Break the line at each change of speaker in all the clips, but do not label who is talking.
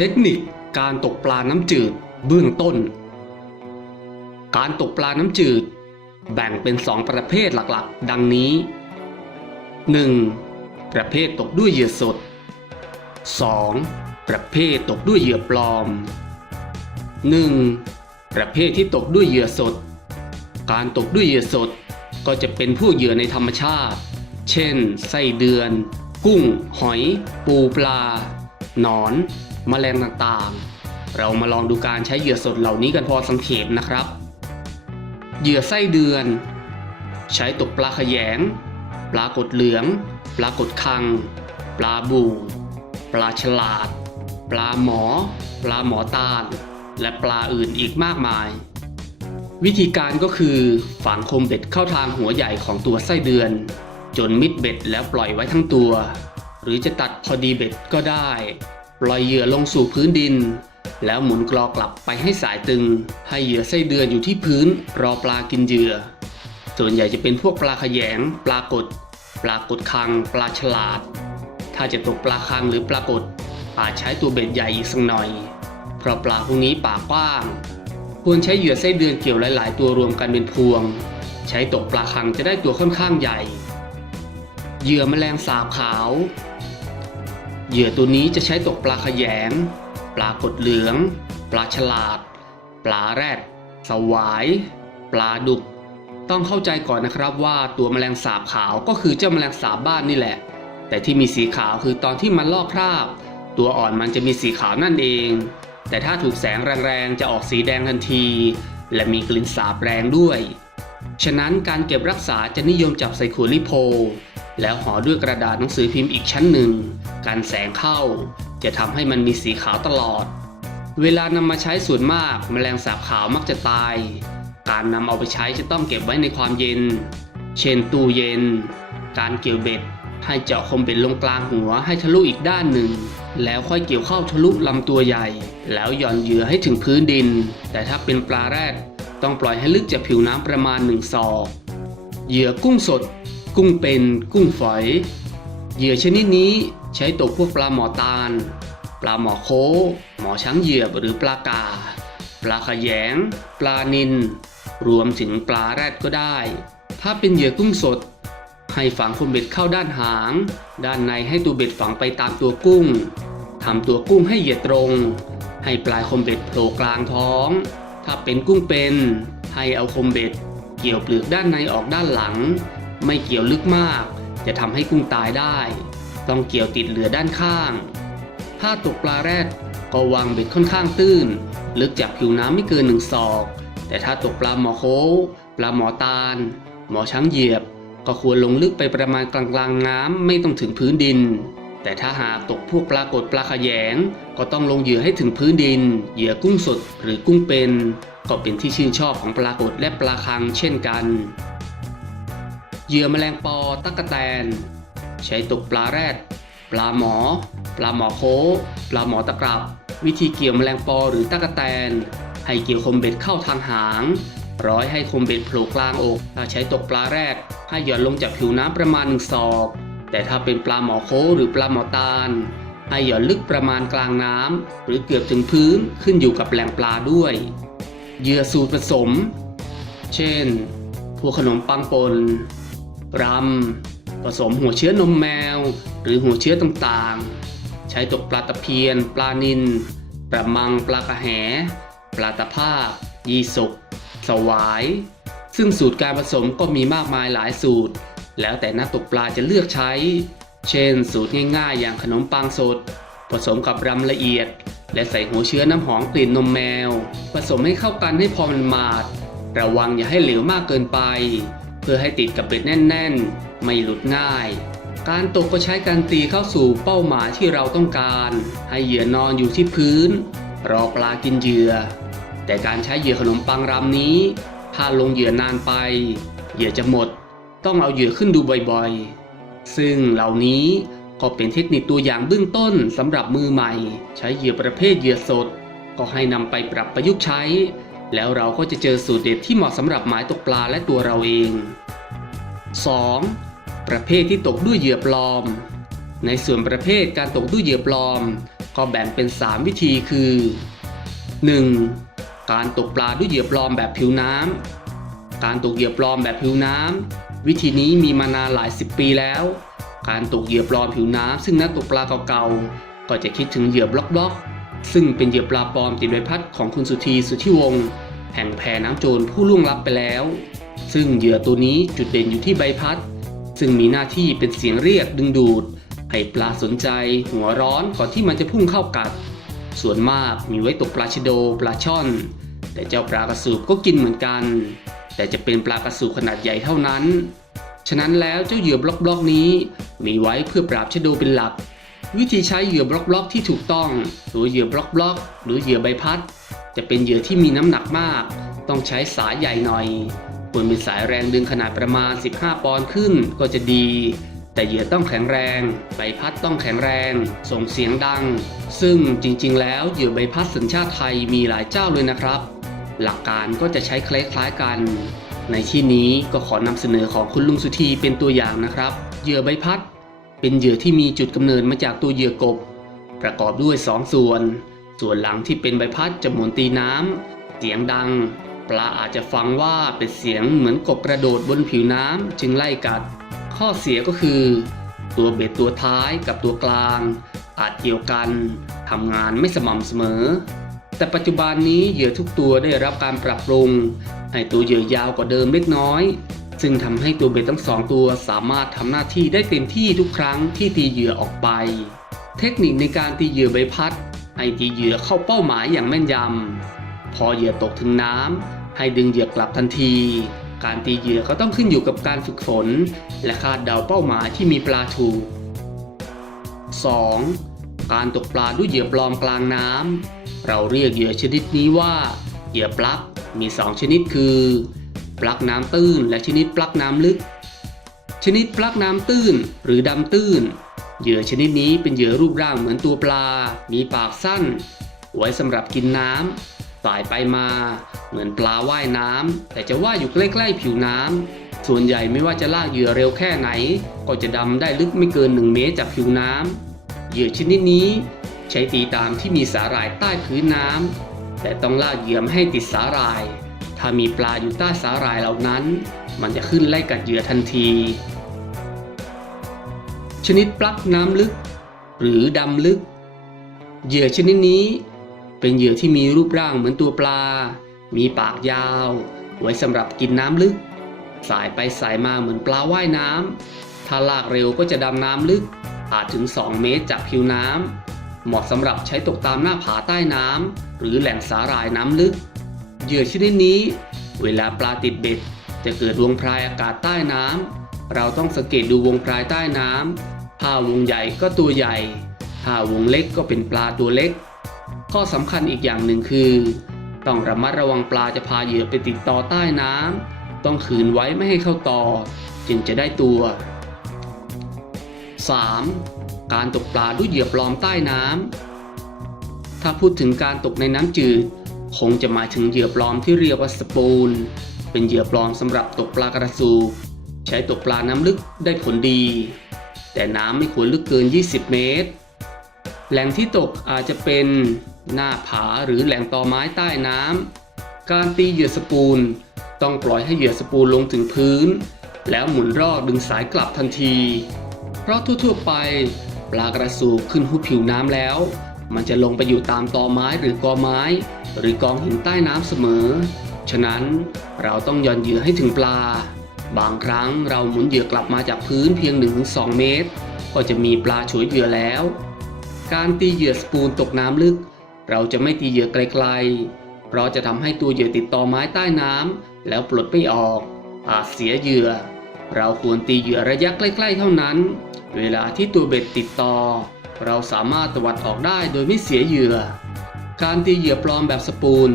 ทคนิคการตกปลาน้ำจืดเบื้องต้น การตกปลาน้ำจืด แบ่งเป็นสองประเภทหลักๆ ดังนี้ 1. ประเภทตกด้วยเหยื่อสด 2. ประเภทตกด้วยเหยื่อปลอม 1. ประเภทที่ตกด้วยเหยื่อสด การตกด้วยเหยื่อสดก็จะเป็นพวกเหยื่อในธรรมชาติ เช่น ไส้เดือน กุ้ง หอย ปูปลา หนอน แมลงต่างๆ เรามาลองดูการใช้เหยื่อสดเหล่านี้กันพอสังเขปนะครับ เหยื่อไส้เดือน ใช้ตกปลาขยง ปลากดเหลือง ปลากดคัง ปลาบู ปลาฉลาด ปลาหมอ ปลาหมอตาล และปลาอื่นอีกมากมาย วิธีการก็คือฝังคมเบ็ดเข้าทางหัวใหญ่ของตัวไส้เดือน จนมิดเบ็ดแล้วปล่อยไว้ทั้งตัว หรือจะตัดพอดีเบ็ดก็ได้ ปล่อยเหยื่อลงสู่พื้นดิน แล้วหมุนกลอกลับไปให้สายตึง ให้เหยื่อไส้เดือนอยู่ที่พื้นรอปลากินเหยื่อ ส่วนใหญ่จะเป็นพวกปลาขยง ปลากด ปลากดคัง ปลาฉลาด ถ้าจะตกปลาคังหรือปลากดอาจใช้ตัวเบ็ดใหญ่อีกสักหน่อย เพราะปลาพวกนี้ปากกว้าง ควรใช้เหยื่อไส้เดือนเกี่ยวหลาย ๆ ตัวรวมกันเป็นพวง ใช้ตกปลาคังจะได้ตัวค่อนข้างใหญ่ เหยื่อแมลงสาบขาว เหยื่อตัวนี้จะใช้ตกปลาขยง ปลากดเหลือง ปลาฉลาด ปลาแรด สวาย ปลาดุก ต้องเข้าใจก่อนนะครับว่าตัวแมลงสาบขาวก็คือเจ้าแมลงสาบบ้านนี่แหละ แต่ที่มีสีขาวคือตอนที่มันลอกคราบ ตัวอ่อนมันจะมีสีขาวนั่นเอง แต่ถ้าถูกแสงแรงๆจะออกสีแดงทันที และมีกลิ่นสาบแรงด้วย ฉะนั้นการเก็บรักษาจะนิยมจับใส่ขวดลิโพ แล้วห่อด้วยกระดาษหนังสือพิมพ์อีกชั้นหนึ่งการแสงเข้า จะทำให้มันมีสีขาวตลอด เวลานำมาใช้ส่วนมากแมลงสาบขาวมักจะตาย การนำเอาไปใช้จะต้องเก็บไว้ในความเย็น เช่นตู้เย็น การเกี่ยวเบ็ด ให้เจาะคมเบ็ดลงกลางหัวให้ทะลุอีกด้านหนึ่ง แล้วค่อยเกี่ยวเข้าทะลุลำตัวใหญ่ แล้วหย่อนเหยื่อให้ถึงพื้นดิน แต่ถ้าเป็นปลาแรด ต้องปล่อยให้ลึกจากผิวน้ำประมาณหนึ่งศอกเหยื่อกุ้งสด กุ้งเป็น กุ้งฝอย เหยื่อชนิดนี้ใช้ตกพวกปลาหมอตาล ปลาหมอโค หมอช้างเหยียบหรือปลากา ปลาขยง ปลานิน รวมถึงปลาแรดก็ได้ ถ้าเป็นเหยื่อกุ้งสด ให้ฝังคมเบ็ดเข้าด้านหาง ด้านในให้ตัวเบ็ดฝังไปตามตัวกุ้งทำตัวกุ้งให้เหยียดตรง ให้ปลายคมเบ็ดโผล่กลางท้อง ถ้าเป็นกุ้งเป็น ให้เอาคมเบ็ด เกี่ยวเปลือกด้านในออกด้านหลัง ไม่เกี่ยวลึกมาก จะทำให้กุ้งตายได้ ต้องเกี่ยวติดเหลือด้านข้าง ถ้าตกปลาแรดก็วางเบ็ดค่อนข้างตื้น ลึกจากผิวน้ำไม่เกินหนึ่งศอก แต่ถ้าตกปลาหมอโคปลาหมอตาล หมอช้างเหยียบ ก็ควรลงลึกไปประมาณกลางๆน้ำไม่ต้องถึงพื้นดิน แต่ถ้าหากตกพวกปลากดปลาขยง ก็ต้องลงเหยื่อให้ถึงพื้นดิน เหยื่อกุ้งสดหรือกุ้งเป็น ก็เป็นที่ชื่นชอบของปลากดและปลาคังเช่นกัน เหยื่อแมลงปอตั๊กแตน ใช้ตกปลาแรด ปลาหมอ ปลาหมอโคปลาหมอตะกรับ วิธีเกี่ยวแมลงปอหรือตั๊กแตน ให้เกี่ยวคมเบ็ดเข้าทางหางร้อยให้คมเบ็ดโผล่กลางอก ถ้าใช้ตกปลาแรดให้หย่อนลงจากผิวน้ำประมาณหนึ่งศอก แต่ถ้าเป็นปลาหมอโคหรือปลาหมอตาลให้หย่อนลึกประมาณกลางน้ำหรือเกือบถึงพื้นขึ้นอยู่กับแหล่งปลาด้วยเหยื่อสูตรผสม เช่น พวกขนมปังปนรำผสมหัวเชื้อนมแมว หรือหัวเชื้อต่างๆ ใช้ตกปลาตะเพียน ปลานิลปลามัง ปลากระแห ปลาตะภาคยีสกสวาย ซึ่งสูตรการผสมก็มีมากมายหลายสูตร แล้วแต่นักตกปลาจะเลือกใช้ เช่น สูตรง่ายๆ อย่างขนมปังสด ผสมกับรำละเอียด และใส่หัวเชื้อน้ำหอมกลิ่นนมแมว ผสมให้เข้ากันให้พอมันมาด ระวังอย่าให้เหลวมากเกินไป เพื่อให้ติดกับเบ็ดแน่น ๆ ไม่หลุดง่าย การตกก็ใช้การตีเข้าสู่เป้าหมายที่เราต้องการ ให้เหยื่อนอนอยู่ที่พื้น รอปลากินเหยื่อ แต่การใช้เหยื่อขนมปังรำนี้ ถ้าลงเหยื่อนานไป เหยื่อจะหมด ต้องเอาเหยื่อขึ้นดูบ่อยๆ ซึ่งเหล่านี้ก็เป็นเทคนิคตัวอย่างเบื้องต้นสำหรับมือใหม่ ใช้เหยื่อประเภทเหยื่อสด ก็ให้นำไปปรับประยุกต์ใช้ แล้วเราก็จะเจอสูตรเด็ดที่เหมาะสำหรับหมายตกปลาและตัวเราเอง 2. ประเภทที่ตกด้วยเหยื่อปลอม ในส่วนประเภทการตกด้วยเหยื่อปลอม ก็แบ่งเป็น 3 วิธีคือ 1. การตกปลาด้วยเหยื่อปลอมแบบผิวน้ำการตกเหยื่อปลอมแบบผิวน้ำ วิธีนี้มีมานานหลายสิบปีแล้ว การตกเหยื่อปลอมผิวน้ำซึ่งนักตกปลาเก่าๆ ก็จะคิดถึงเหยื่อบล็อกๆ ซึ่งเป็นเหยื่อปลาปลอมติดใบพัดของคุณสุธีสุทธิวงศ์แห่งแพน้ำโจรผู้ล่วงลับไปแล้ว ซึ่งเหยื่อตัวนี้จุดเด่นอยู่ที่ใบพัด ซึ่งมีหน้าที่เป็นเสียงเรียกดึงดูด ให้ปลาสนใจ หัวร้อนก่อนที่มันจะพุ่งเข้ากัด ส่วนมากมีไว้ตกปลาชโดปลาช่อน แต่เจ้าปลากระสูบก็กินเหมือนกัน แต่จะเป็นปลากระสูขนาดใหญ่เท่านั้น ฉะนั้นแล้วเจ้าเหยื่อบล็อกบล็อกๆนี้ มีไว้เพื่อปราบชะโดเป็นหลัก วิธีใช้เหยื่อบล็อกบล็อกๆที่ถูกต้อง หรือเหยื่อบล็อกบล็อกๆหรือเหยื่อใบพัด จะเป็นเหยื่อที่มีน้ำหนักมาก ต้องใช้สายใหญ่หน่อยควรเป็นสายแรงดึงขนาดประมาณ 15 ปอนด์ขึ้นก็จะดี แต่เหยื่อต้องแข็งแรง ใบพัดต้องแข็งแรง ส่งเสียงดัง ซึ่งจริงๆ แล้วเหยื่อใบพัดสัญชาติไทยมีหลายเจ้าเลยนะครับ หลักการก็จะใช้คล้ายๆกัน ในที่นี้ก็ขอนำเสนอของคุณลุงสุธีเป็นตัวอย่างนะครับ เหยื่อใบพัด เป็นเหยื่อที่มีจุดกำเนิดมาจากตัวเหยื่อกบ ประกอบด้วย2ส่วน ส่วนหลังที่เป็นใบพัดจะหมุนตีน้ำเสียงดัง ปลาอาจจะฟังว่าเป็นเสียงเหมือนกบกระโดดบนผิวน้ำจึงไล่กัด ข้อเสียก็คือ ตัวเบ็ดตัวท้ายกับตัวกลาง อาจเกี่ยวกันทำงานไม่สม่ำเสมอ แต่ปัจจุบันนี้เหยื่อทุกตัวได้รับการปรับปรุง ให้ตัวเหยื่อยาวกว่าเดิมเล็กน้อย ซึ่งทำให้ตัวเบ็ดทั้งสองตัวสามารถทำหน้าที่ได้เต็มที่ทุกครั้งที่ตีเหยื่อออกไป เทคนิคในการตีเหยื่อใบพัด ให้ตีเหยื่อเข้าเป้าหมายอย่างแม่นยำพอเหยื่อตกถึงน้ำให้ดึงเหยื่อกลับทันที การตีเหยื่อก็ต้องขึ้นอยู่กับการฝึกฝน และคาดเดาเป้าหมายที่มีปลาถูก 2. การตกปลาด้วยเหยื่อปลอมกลางน้ำเราเรียกเหยื่อชนิดนี้ว่าเหยื่อปลั๊กมี 2 ชนิดคือ ปลั๊กน้ำตื้น และชนิดปลั๊กน้ำลึก ชนิดปลั๊กน้ำตื้นหรือดำตื้น เหยื่อชนิดนี้เป็นเหยื่อรูปร่างเหมือนตัวปลา มีปากสั้น ไว้สำหรับกินน้ำสายไปมา เหมือนปลาว่ายน้ำแต่จะว่ายอยู่ใกล้ๆผิวน้ำส่วนใหญ่ไม่ว่าจะลากเหยื่อเร็วแค่ไหน ก็จะดำได้ลึกไม่เกิน 1 เมตรจากผิวน้ำ เหยื่อชนิดนี้ ใช้ตีตามที่มีสาหร่ายใต้พื้นน้ำแต่ต้องลากเหยื่อไม่ให้ติดสาหร่าย ถ้ามีปลาอยู่ใต้สาหร่ายเหล่านั้น มันจะขึ้นไล่กัดเหยื่อทันที ชนิดปลักน้ำลึก หรือดำลึก เหยื่อชนิดนี้ เป็นเหยื่อที่มีรูปร่างเหมือนตัวปลา มีปากยาว ไว้สำหรับกินน้ำลึก สายไปสายมาเหมือนปลาว่ายน้ำถ้าลากเร็วก็จะดำน้ำลึก อาจถึง 2 เมตรจากผิวน้ำ เหมาะสำหรับใช้ตกตามหน้าผาใต้น้ำ หรือแหล่งสาหร่ายน้ำลึก เหยื่อชนิดนี้ เวลาปลาติดเบ็ด จะเกิดวงพรายอากาศใต้น้ำ เราต้องสังเกตดูวงพรายใต้น้ำ ถ้าวงใหญ่ก็ตัวใหญ่ ถ้าวงเล็กก็เป็นปลาตัวเล็ก ข้อสำคัญอีกอย่างหนึ่งคือ ต้องระมัดระวังปลาจะพาเหยื่อไปติดต่อใต้น้ำ ต้องขืนไว้ไม่ให้เข้าต่อ จึงจะได้ตัว 3. การตกปลาด้วยเหยื่อปลอมใต้น้ำ ถ้าพูดถึงการตกในน้ำจืด คงจะหมายถึงเหยื่อปลอมที่เรียกว่าสปูน เป็นเหยื่อปลอมสำหรับตกปลากระสู ใช้ตกปลาน้ำลึกได้ผลดี แต่น้ำไม่ควรลึกเกิน 20 เมตร แหล่งที่ตกอาจจะเป็นหน้าผาหรือแหล่งตอไม้ใต้น้ำ การตีเหยื่อสปูน ต้องปล่อยให้เหยื่อสปูนลงถึงพื้น แล้วหมุนรอกดึงสายกลับทันที เพราะทั่วๆไป ปลากระสูขึ้นหุบผิวน้ำแล้ว มันจะลงไปอยู่ตามตอไม้หรือกอไม้ หรือกองหินใต้น้ำเสมอ ฉะนั้นเราต้องย่อนเหยื่อให้ถึงปลา บางครั้งเราหมุนเหยื่อกลับมาจากพื้นเพียง 1-2 เมตร ก็จะมีปลาฉวยเหยื่อแล้ว การตีเหยื่อสปูนตกน้ำลึก เราจะไม่ตีเหยื่อไกลๆ เพราะจะทำให้ตัวเหยื่อติดตอไม้ใต้น้ำแล้วปลดไม่ออกอาจเสียเหยื่อ เราควรตีเหยื่อระยะใกล้ ๆ เท่านั้น เวลาที่ตัวเบ็ดติดต่อ เราสามารถตวัดออกได้โดยไม่เสียเหยื่อ การตีเหยื่อปลอมแบบสปูน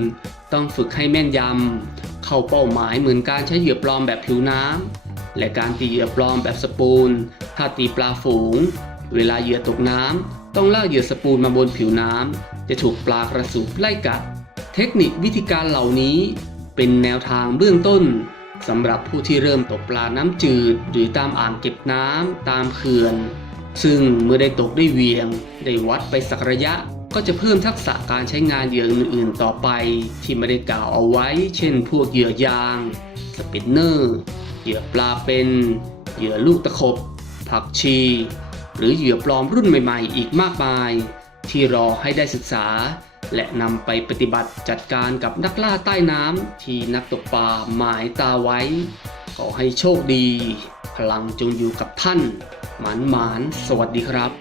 ต้องฝึกให้แม่นยำ เข้าเป้าหมายเหมือนการใช้เหยื่อปลอมแบบผิวน้ำ และการตีเหยื่อปลอมแบบสปูน ถ้าตีปลาฝูง เวลาเหยื่อตกน้ำต้องลากเหยื่อสปูนมาบนผิวน้ำ จะถูกปลากระสุบไล่กัด เทคนิควิธีการเหล่านี้เป็นแนวทางเบื้องต้น สำหรับผู้ที่เริ่มตกปลาน้ำจืด หรือตามอ่างเก็บน้ำตามเขื่อน ซึ่งเมื่อได้ตกได้เวียง ได้วัดไปสักระยะก็จะเพิ่มทักษะการใช้งานเหยื่ออื่นๆต่อไป ที่ไม่ได้กล่าวเอาไว้ เช่น พวกเหยื่อยาง สปินเนอร์ เหยื่อปลาเป็น เหยื่อลูกตะขบ ผักชี หรือเหยื่อปลอมรุ่นใหม่ๆ อีกมากมาย ที่รอให้ได้ศึกษา และนำไปปฏิบัติจัดการกับนักล่าใต้น้ำที่นักตกปลาหมายตาไว้ ขอให้โชคดี พลังจงอยู่กับท่าน หมานหมานสวัสดีครับ